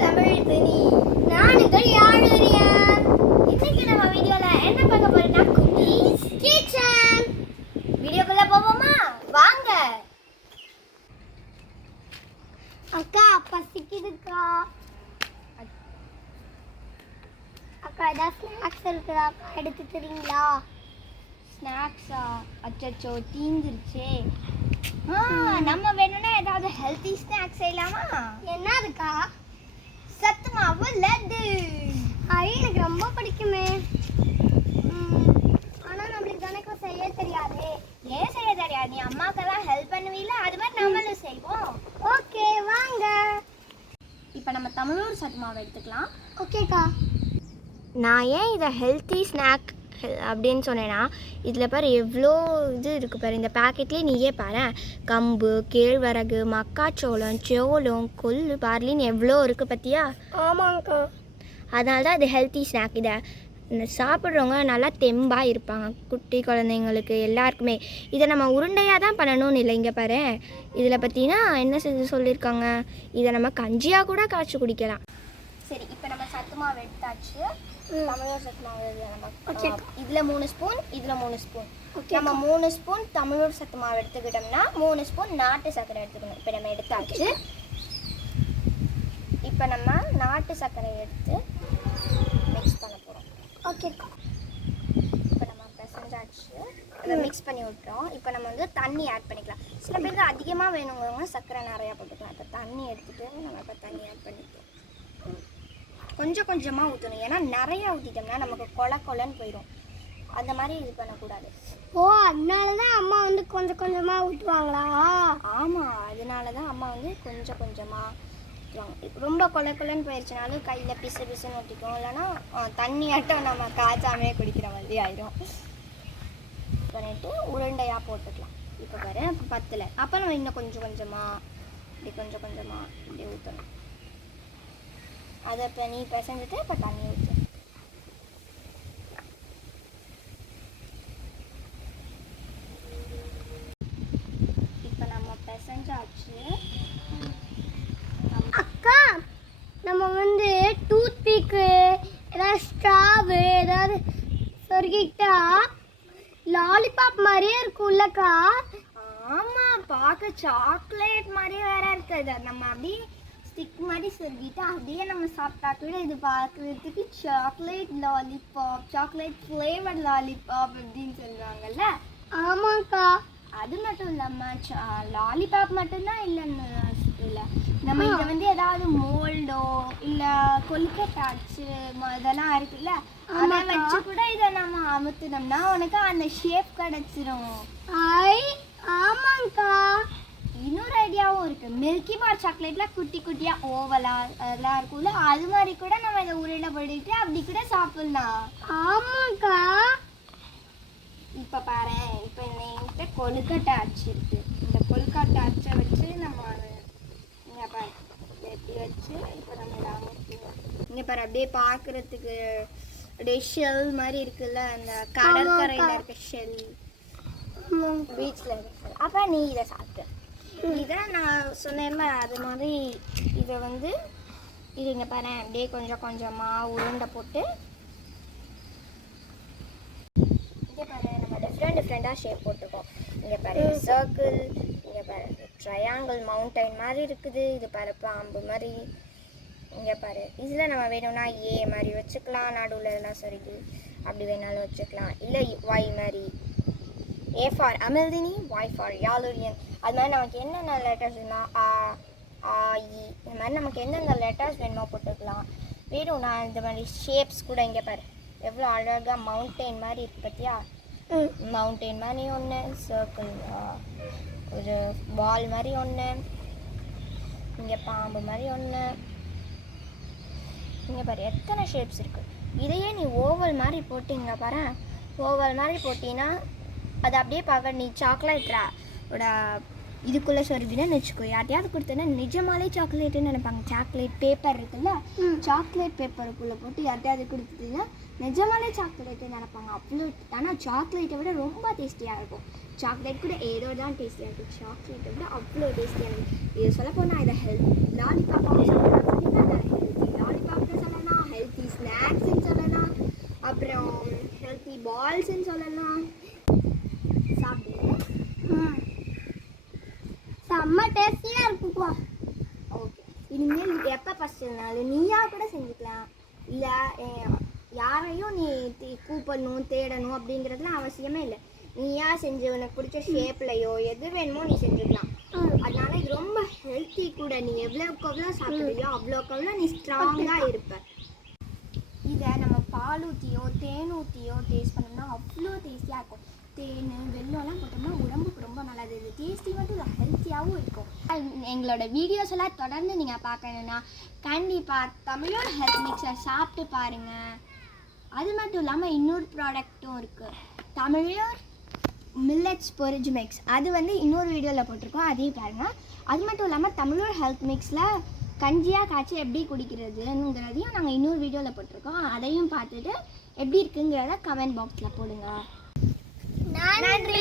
உங்கள் அமிழ்தினி. நான் உங்கள் YalUriyan. இன்னைக்கு நம்ம வீடியோல என்ன பார்க்க போறோம்னா குட்டீஸ் கிச்சன். வீடியோக்குள்ள போவோமா? வாங்க. அக்கா பசிக்குதுக்கா. அக்கா ஏதாவது ஸ்நாக்ஸ் இருக்குதா அக்கா, எடுத்து தரீங்களா? ஸ்நாக்ஸா? அச்சச்சோ தீந்துருச்சே. நம்ம வேணும்னா ஏதாவது ஹெல்த்தி ஸ்நாக்ஸ் செய்யலாமா? என்னதுக்கா? சத்து மாவு லட்டு. எனக்கு ரொம்ப பிடிக்குமே. ஆனா நம்மளுக்கு தானே செய்ய தெரியாது. ஏன் செய்ய தெரியாது? நீ அம்மாக்கெல்லாம் ஹெல்ப் பண்ணுவீல, அது மாதிரி நம்மளும் செய்வோம். ஓகே வாங்க. இப்போ நம்ம தமிழூர் சத்து மாவு எடுத்துக்கலாம். ஓகேக்கா. நான் ஏன் இதை ஹெல்த்தி ஸ்நாக் அப்படின்னு சொன்னேன்னா, இதில் பாரு எவ்வளோ இது இருக்குது பாரு. இந்த பேக்கெட்லேயே நீயே பாரு, கம்பு, கேழ்வரகு, மக்காச்சோளம், சோளம், கொள்ளு, பார்லின்னு எவ்வளோ இருக்குது பார்த்தியா? ஆமாங்கக்கா. அதனால தான் இது ஹெல்த்தி ஸ்நாக். இதை சாப்பிட்றவங்க நல்லா தெம்பாக இருப்பாங்க, குட்டி குழந்தைங்களுக்கு எல்லாருக்குமே. இதை நம்ம உருண்டையாக தான் பண்ணணும்னு இல்லை. இங்கே பாரு, இதில் பார்த்தீங்கன்னா என்ன செஞ்சு சொல்லியிருக்காங்க, இதை நம்ம கஞ்சியாக கூட காய்ச்சி குடிக்கலாம். சரி, இப்போ நம்ம சத்து மாவு எடுத்தாச்சு. தமிழூர் சத்து மாவு நம்ம இதில் 3 ஸ்பூன், இதில் 3 ஸ்பூன். நம்ம 3 ஸ்பூன் தமிழூர் சத்து மாவு எடுத்துக்கிட்டோம்னா 3 ஸ்பூன் நாட்டு சர்க்கரை எடுத்துக்கணும். இப்போ நம்ம எடுத்தாச்சு. இப்போ நம்ம நாட்டு சர்க்கரை எடுத்து மிக்ஸ் பண்ண போகிறோம். ஓகேக்கா. இப்போ நம்ம பிசைஞ்சாச்சு, அதை மிக்ஸ் பண்ணி விட்டுறோம். இப்போ நம்ம வந்து தண்ணி ஆட் பண்ணிக்கலாம். சில பேருக்கு அதிகமாக வேணுங்கிறவங்க சர்க்கரை நிறையா போட்டுக்கலாம். இப்போ தண்ணி எடுத்துகிட்டு நம்ம இப்போ தண்ணி ஆட் பண்ணிக்கலாம். கொஞ்சம் கொஞ்சமாக ஊற்றணும், ஏன்னா நிறையா ஊற்றிட்டோம்னா நமக்கு கொலன்னு போயிடும். அந்த மாதிரி இது பண்ணக்கூடாது. ஓ, அதனால தான் அம்மா வந்து கொஞ்சம் கொஞ்சமாக ஊற்றுவாங்களா? ஆமாம், அதனால தான் அம்மா வந்து கொஞ்சம் கொஞ்சமாக ஊற்றுவாங்க. ரொம்ப கொலன்னு போயிடுச்சுனாலும் கையில் பிசுன்னு ஊற்றிக்கும், இல்லைன்னா தண்ணி ஆட்டம் நம்ம காய்ச்சாமே குடிக்கிற மாதிரி ஆயிடும். பண்ணிட்டு உருண்டையாக போட்டுக்கலாம். இப்போ பாரு, இப்போ பத்தில். அப்போ நம்ம இன்னும் கொஞ்சம் கொஞ்சமாக இப்படி ஊற்றணும். அதை இப்போ நீ பிசைஞ்சிட்டு இப்போ தண்ணி ஊற்று. இப்போ நம்ம பிசைஞ்சாச்சு. அக்கா, நம்ம வந்து டூத் பீக்கு ஏதாவது ஸ்ட்ராவு ஏதாவது சொருகிட்டா லாலிபாப் மாதிரியே இருக்கும்லக்கா? ஆமாம், பார்க்க சாக்லேட் மாதிரியே வேற இருக்குது. நம்ம அப்படியே ஸ்டிக் மாதிரி சொருகிட்டு அப்படியே நம்ம சாப்பிட்டா கூட இது பார்க்குறதுக்கு chocolate lollipop, chocolate flavour lollipop அப்படின்னு சொல்லுவாங்கல்ல. ஆமாக்கா. அது மட்டும் இல்லாமல் லாலிபாப் மட்டும்தான் இல்லைன்னு இல்லை, நம்ம இதை வந்து ஏதாவது மோல்டோ இல்லை கொல்கட்டாச்சு இதெல்லாம் இருக்குல்ல, அதை வச்சு கூட இதை நம்ம அமுத்தினோம்னா உனக்கு அந்த ஷேப் கிடச்சிரும். ஆமாங்கக்கா. இன்னொரு ஐடியாவும் இருக்குது. மில்கி பார் சாக்லேட்டில் குட்டி குட்டியாக ஓவலாக அதெல்லாம் இருக்கும்ல, அது மாதிரி கூட நம்ம இதை உருண்டை போட்டுட்டு அப்படி கூட சாப்பிட்லாம். ஆமாக்கா. இப்போ பாரு, இப்போ என்கிட்ட கொழுக்கட்டை அச்சு இருக்குது. இந்த கொழுக்கட்டை அச்சை வச்சு நம்ம இங்கே பாரு எப்படி வச்சு இப்போ நம்ம இங்கே பாரு அப்படியே பார்க்குறதுக்கு அப்படியே ஷெல் மாதிரி இருக்குல்ல, அந்த கடற்கரையில் இருக்க ஷெல், பீச்சில் இருக்கு. அப்போ நீ இதை சாப்பிட்டு இதை நான் சொன்னேன்ல அது மாதிரி இதை வந்து இது இங்கே பாரு அப்படியே கொஞ்சம் கொஞ்சமாக உருண்டை போட்டு இங்கே பாரு நம்ம டிஃப்ரெண்ட்டாக ஷேப் போட்டுக்கோம். இங்கே பாரு சர்க்கிள், இங்கே பாரு ட்ரையாங்கிள், மவுண்டைன் மாதிரி இருக்குது. இது பாரு பாம்பு மாதிரி. இங்கே பாரு இதில் நம்ம வேணும்னா ஏ மாதிரி வச்சுக்கலாம், நடுவில் எல்லாம் சொருகி அப்படி வேணாலும் வச்சுக்கலாம். இல்லை ஒய் மாதிரி, A for Amildini, Y for YalUriyan. அது மாதிரி நமக்கு என்னென்ன லெட்டர்ஸ் வேணுமா, ஆ ஆ இ, இந்த மாதிரி நமக்கு எந்தெந்த லெட்டர்ஸ் வேணுமோ போட்டுக்கலாம். வேணும்னா இந்த மாதிரி ஷேப்ஸ் கூட இங்கே பாரு எவ்வளோ அழகாக மவுண்டெயின் மாதிரி இருக்கு பார்த்தியா? மவுண்டெயின் மாதிரி ஒன்று, சர்க்கிள் ஒரு பால் மாதிரி ஒன்று, இங்கே பாம்பு மாதிரி ஒன்று, இங்கே பாரு எத்தனை ஷேப்ஸ் இருக்குது. இதையே நீ ஓவல் மாதிரி போட்டு இங்கே பாரு, ஓவல் மாதிரி போட்டிங்கன்னா அது அப்படியே பார்க்க நீ சாக்லேட்டோட இதுக்குள்ளே சொருவினு வச்சுக்கோ. யார்ட்டையாவது கொடுத்தேன்னா நிஜமாலே சாக்லேட்டுன்னு நினைப்பாங்க. சாக்லேட் பேப்பர் இருக்குல்ல, சாக்லேட் பேப்பருக்குள்ளே போட்டு யார்ட்டையாவது கொடுத்தீங்கன்னா நிஜமாலே சாக்லேட்டுன்னு நினைப்பாங்க. அவ்வளோ. ஆனால் சாக்லேட்டை விட ரொம்ப டேஸ்டியாக இருக்கும். சாக்லேட் கூட ஏதோ தான் டேஸ்டியாக இருக்கும், சாக்லேட்டை விட அவ்வளோ டேஸ்டியாக இருக்கும். இது சொல்ல போனால் இதை லாலிபாப்பாகவும் சாப்பிட்றாங்க, ஈஸியாக இருக்குப்பா. ஓகே, இனிமேல் எப்போ ஃபஸ்ட் இருந்தாலும் நீயா கூட செஞ்சுக்கலாம். இல்லை யாரையும் நீ கூப்பிடணும் தேடணும் அப்படிங்கிறதுலாம் அவசியமே இல்லை. நீயா செஞ்சு உனக்கு பிடிச்ச ஷேப்லையோ எது வேணுமோ நீ செஞ்சுக்கலாம். அதனால இது ரொம்ப ஹெல்த்தி கூட. நீ எவ்வளோக்கு எவ்வளோ சாப்பிட்றியோ அவ்வளோக்கு எவ்வளோ நீ ஸ்ட்ராங்காக இருப்ப. இதை நம்ம பால் ஊற்றியோ தேன் ஊற்றியோ டேஸ்ட் பண்ணோம்னா அவ்வளோ டேஸ்டியாக இருக்கும். தேன் வெல்லம்லாம் போட்டோம்னா உடம்புக்கு ரொம்ப நல்லது. இது டேஸ்டி மட்டும் இல்லை, ஹெல்த்தியாகவும் இருக்கும். எங்களோட வீடியோஸ் எல்லாம் தொடர்ந்து நீங்கள் பார்க்கணுன்னா கண்டிப்பாக தமிழோட ஹெல்த் மிக்ஸை சாப்பிட்டு பாருங்கள். அது மட்டும் இல்லாமல் இன்னொரு ப்ராடக்ட்டும் இருக்குது, தமிழோர் மில்லட்ஸ் பொரிஜ் மிக்ஸ். அது வந்து இன்னொரு வீடியோவில் போட்டிருக்கோம், அதையும் பாருங்கள். அது மட்டும் இல்லாமல் தமிழோட ஹெல்த் மிக்ஸில் கஞ்சியாக காய்ச்சி எப்படி குடிக்கிறதுங்கிறதையும் நாங்கள் இன்னொரு வீடியோவில் போட்டிருக்கோம். அதையும் பார்த்துட்டு எப்படி இருக்குங்கிறத கமெண்ட் பாக்ஸில் போடுங்க. நன்றி.